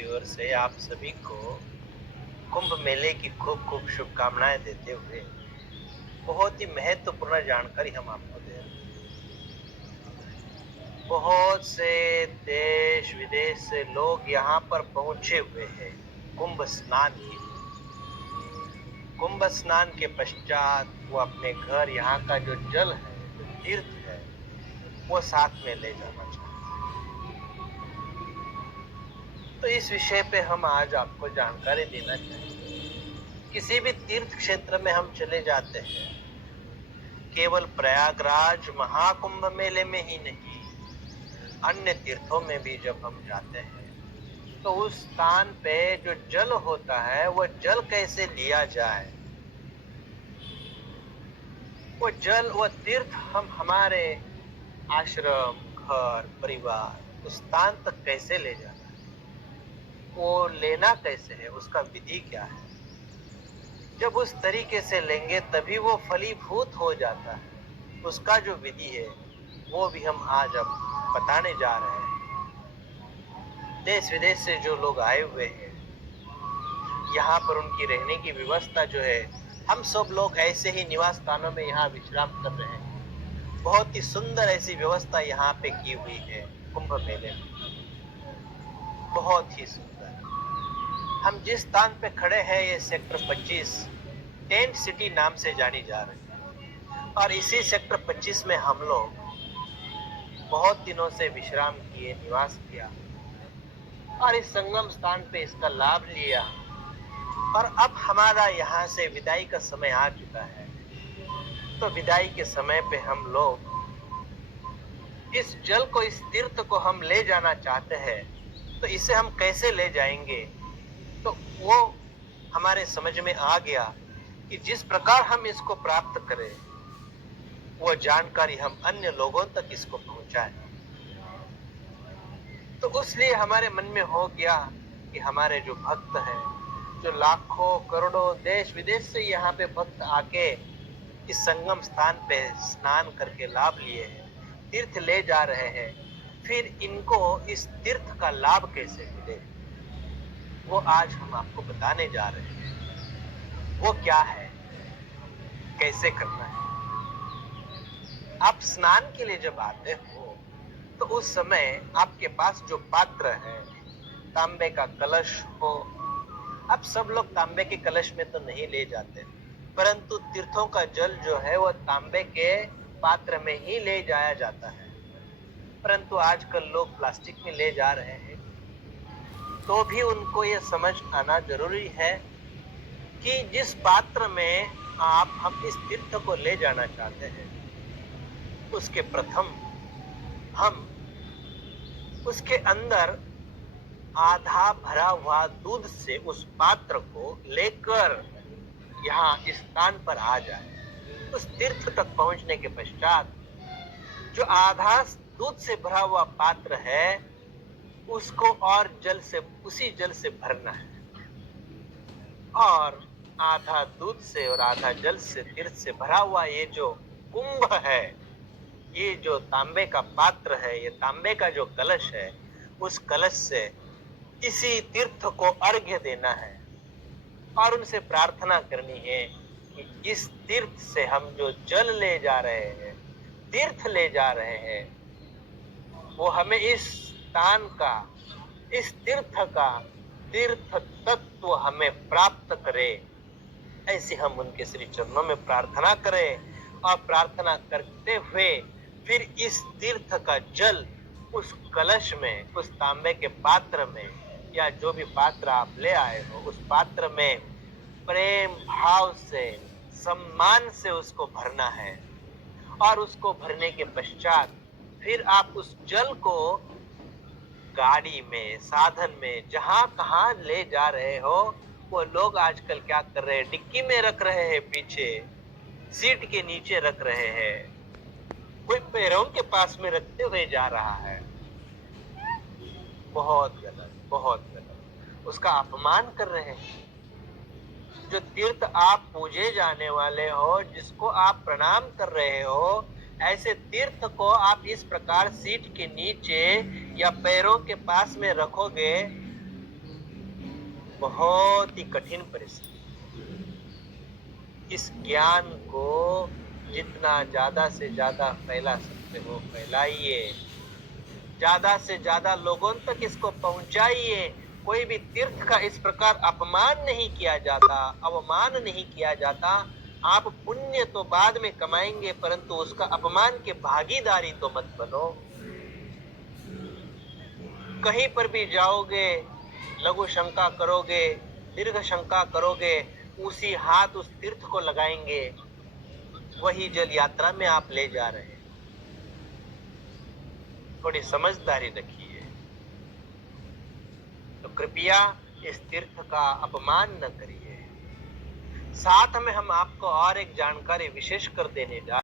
की ओर से आप सभी को कुंभ मेले की खूब खूब शुभकामनाएं देते हुए बहुत ही महत्वपूर्ण जानकारी हम आपको दे रहे हैं। बहुत से देश विदेश से लोग यहाँ पर पहुंचे हुए हैं कुंभ स्नान के लिए। कुंभ स्नान के पश्चात वो अपने घर यहाँ का जो जल है, जो तीर्थ है, वो साथ में ले जाना चाहते हैं। तो इस विषय पे हम आज आपको जानकारी देना चाहेंगे। किसी भी तीर्थ क्षेत्र में हम चले जाते हैं, केवल प्रयागराज महाकुंभ मेले में ही नहीं, अन्य तीर्थों में भी जब हम जाते हैं तो उस स्थान पे जो जल होता है वो जल कैसे लिया जाए, वो जल वो तीर्थ हम हमारे आश्रम घर परिवार उस स्थान तक कैसे ले जाना है, वो लेना कैसे है, उसका विधि क्या है। जब उस तरीके से लेंगे तभी वो फलीभूत हो जाता है। उसका जो विधि है वो भी हम आज अब बताने जा रहे हैं। देश विदेश से जो लोग आए हुए हैं, यहाँ पर उनकी रहने की व्यवस्था जो है, हम सब लोग ऐसे ही निवास स्थानों में यहाँ विश्राम कर रहे हैं। बहुत ही सुंदर ऐसी व्यवस्था यहाँ पे की हुई है कुंभ मेले में, बहुत ही सुंदर। हम जिस स्थान पे खड़े हैं ये सेक्टर 25 टेंट सिटी नाम से जानी जा रही है, और इसी सेक्टर 25 में हम लोग बहुत दिनों से विश्राम किए, निवास किया और इस संगम स्थान पे इसका लाभ लिया। और अब हमारा यहाँ से विदाई का समय आ चुका है। तो विदाई के समय पे हम लोग इस जल को, इस तीर्थ को हम ले जाना चाहते हैं। तो इसे हम कैसे ले जाएंगे, तो वो हमारे समझ में आ गया कि जिस प्रकार हम इसको प्राप्त करें, वो जानकारी हम अन्य लोगों तक इसको पहुंचाएं। तो इसलिए हमारे मन में हो गया कि हमारे जो भक्त हैं, जो लाखों करोड़ों देश विदेश से यहाँ पे भक्त आके इस संगम स्थान पे स्नान करके लाभ लिए हैं, तीर्थ ले जा रहे हैं, फिर इनको इस तीर्थ का लाभ कैसे मिले, वो आज हम आपको बताने जा रहे हैं। वो क्या है, कैसे करना है। आप स्नान के लिए जब आते हो तो उस समय आपके पास जो पात्र है, तांबे का कलश हो। अब सब लोग तांबे के कलश में तो नहीं ले जाते, परंतु तीर्थों का जल जो है वो तांबे के पात्र में ही ले जाया जाता है। परंतु आजकल लोग प्लास्टिक में ले जा रहे हैं। तो भी उनको ये समझ आना जरूरी है कि जिस पात्र में हम इस तीर्थ को ले जाना चाहते हैं, उसके प्रथम हम उसके अंदर आधा भरा हुआ दूध से उस पात्र को लेकर यहाँ इस स्थान पर आ जाए। उस तीर्थ तक पहुंचने के पश्चात जो आधा दूध से भरा हुआ पात्र है, उसको और जल से, उसी जल से भरना है। और आधा दूध से और आधा जल से तीर्थ से भरा हुआ ये जो कुंभ है, ये जो तांबे का पात्र है, ये तांबे का जो कलश है, उस कलश से इसी तीर्थ को अर्घ्य देना है और उनसे प्रार्थना करनी है कि इस तीर्थ से हम जो जल ले जा रहे हैं, तीर्थ ले जा रहे हैं, वो हमें इस स्थान का, इस तीर्थ का तीर्थ तत्व हमें प्राप्त करे। ऐसी हम उनके श्री चरणों में प्रार्थना करें और प्रार्थना करते हुए फिर इस तीर्थ का जल उस कलश में, उस तांबे के पात्र में, या जो भी पात्र आप ले आए हो, उस पात्र में प्रेम भाव से, सम्मान से उसको भरना है। और उसको भरने के पश्चात फिर आप उस जल को गाड़ी में, साधन में, जहां कहां ले जा रहे हो, वो लोग आजकल क्या कर रहे हैं, डिक्की में रख रहे हैं, पीछे सीट के नीचे रख रहे हैं, कोई पैरों के पास में रखते हुए जा रहा है। बहुत गलत, बहुत गलत। उसका अपमान कर रहे हैं। जो तीर्थ आप पूजे जाने वाले हो, जिसको आप प्रणाम कर रहे हो, ऐसे तीर्थ को आप इस प्रकार सीट के नीचे या पैरों के पास में रखोगे, बहुत ही कठिन परिस्थिति। इस ज्ञान को जितना ज्यादा से ज्यादा फैला सकते हो फैलाइए, ज्यादा से ज्यादा लोगों तक इसको पहुंचाइए। कोई भी तीर्थ का इस प्रकार अपमान नहीं किया जाता, अवमान नहीं किया जाता। आप पुण्य तो बाद में कमाएंगे, परंतु उसका अपमान के भागीदारी तो मत बनो। कहीं पर भी जाओगे, लघु शंका करोगे, दीर्घ शंका करोगे, उसी हाथ उस तीर्थ को लगाएंगे, वही जल यात्रा में आप ले जा रहे हैं। थोड़ी समझदारी रखिए। तो कृपया इस तीर्थ का अपमान न करिए। साथ में हम आपको और एक जानकारी विशेष कर देने जा